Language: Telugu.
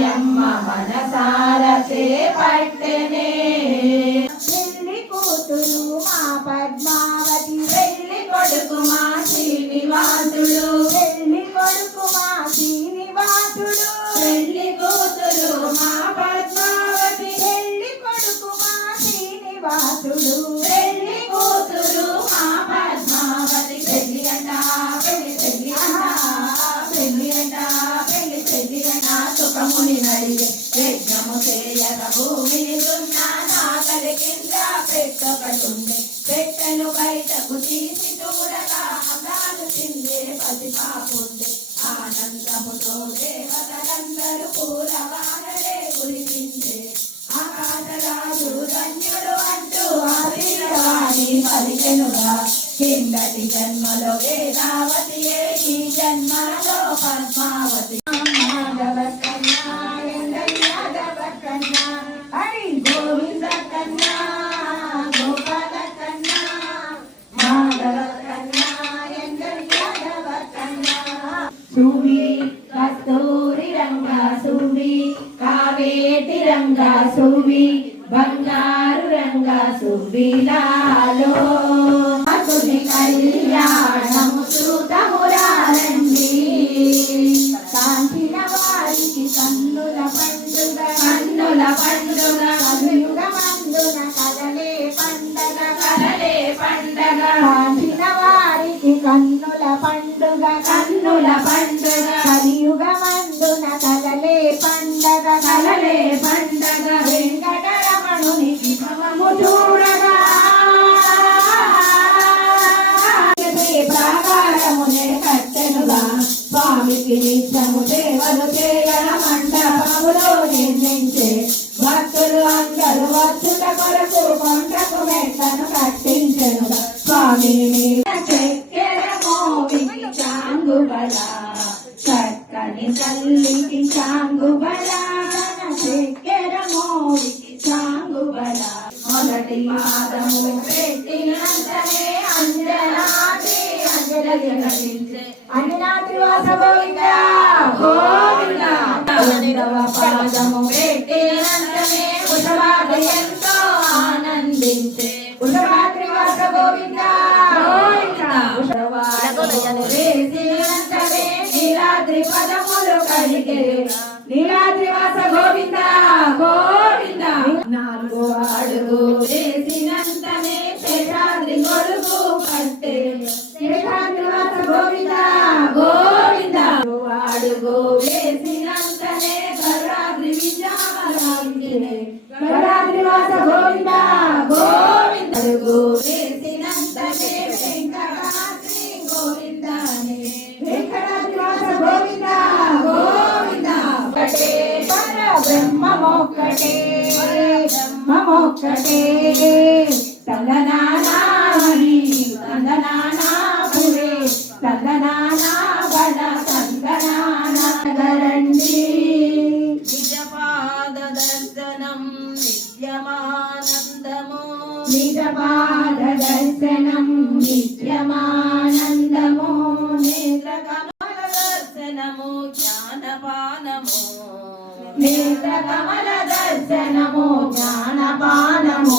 మాయమ్మ మనసార చేపట్టెనే పెళ్లి కూతురు మా పద్మావతి పెళ్లి కొడుకు మా శ్రీనివాసుడు పెళ్లి కొడుకు మా శ్రీనివాసుడు పెళ్లి కూతురు మా పద్మావతి పెళ్లి కొడుకు మా శ్రీనివాసుడు పెళ్లి కూతురు మా పద్మావతి పెళ్లి అంట పెళ్లి పెళ్లి అంట పెళ్లి పెళ్లి అంట సుఖముని నడిగే యజ్ఞము చేయక భూమిని దున్నా నాగలి కింద పెట్టొకటుండే పెట్టెను బయటకు తీసి చూడగా అగాను చిందే పసిపాపుండే ఆనందముతో దేవతలందరూ పూలవానలే కురిపించే ఆకాశరాజు ధన్యుడు అంటూ ఆశీర్వాణి పలికెనుగా కిందటి జన్మలో వేదావతి ఈ జన్మలో పద్మావతి హరి గోవింద కన్నా గోపాల కన్నా మాధవ కన్నా యాదవ కన్నా సువి కస్తూరి రంగా సువి కావేటి రంగా సువి బంగారు రంగా సువిలాలో అతుని కళ్యాణము చూతమురారండి కాంచిన వారికి కన్నుల పండుగ కన్నుల పండుగ కలియుగ మందున కదలే పండగ కలలే పండగ కాంచిన వారికి కన్నుల పండుగ కన్నుల పండుగ కలియుగ మందున కదలే పండగ కలలే పండగ వెంకటరమణునికి భవము చూడగా ప్రాకారమునే కట్టెనుగా స్వామికి నిత్యము సేవలు చేయన మండపములో నిర్మించే భక్తులు అందరూ వచ్చుట కొరకు కొండకు మెట్టను కట్టించెనుగా స్వామిని చక్కెర మోవికి చాంగుబల చక్కని తల్లికి చాంగుబల చక్కెర మోవికి చాంగుబల మొదటి పాదము పెట్టినంతనే అంజనాద్రి అంజలి నటించే అంజనాద్రి వాస గోవింద గోవింద రెండవ పాదము పెట్టినంతనే ఉషవాద్రి ఎంతో ఆనందించే ఉషవాద్రి వాస గోవింద గోవింద ఉషవాద్రి వేసినంతనే నీలాద్రి పదములు కడిగే నీలాద్రి వాస గోవింద గోవింద నాలుగో అడుగు వేసినంతనే శేషాద్రి గొడుగు కట్టే శేషాద్రి వాస గోవింద గోవింద అడుగు వేసినంతనే గరుడాద్రి విజయామరాంగినే గరుడాద్రి వాస గోవింద గోవింద అడుగు వేసినంతనే వెంకటాద్రి గోవిందనే వెంకటాద్రి వాస గోవింద గోవింద ఒకటే బ్రహ్మమొక్కటే బ్రహ్మమొక్కటే తందనానా హరి తందనానా పురే తందనానా బల తందనానా గరండి నిజపాద దర్శనం నిత్యమానందము నిజపాద దర్శనం నిత్యమానందము నేత్రకమల దర్శనము జ్ఞానపానము నేత్రకమల దర్శనము జ్ఞానపానము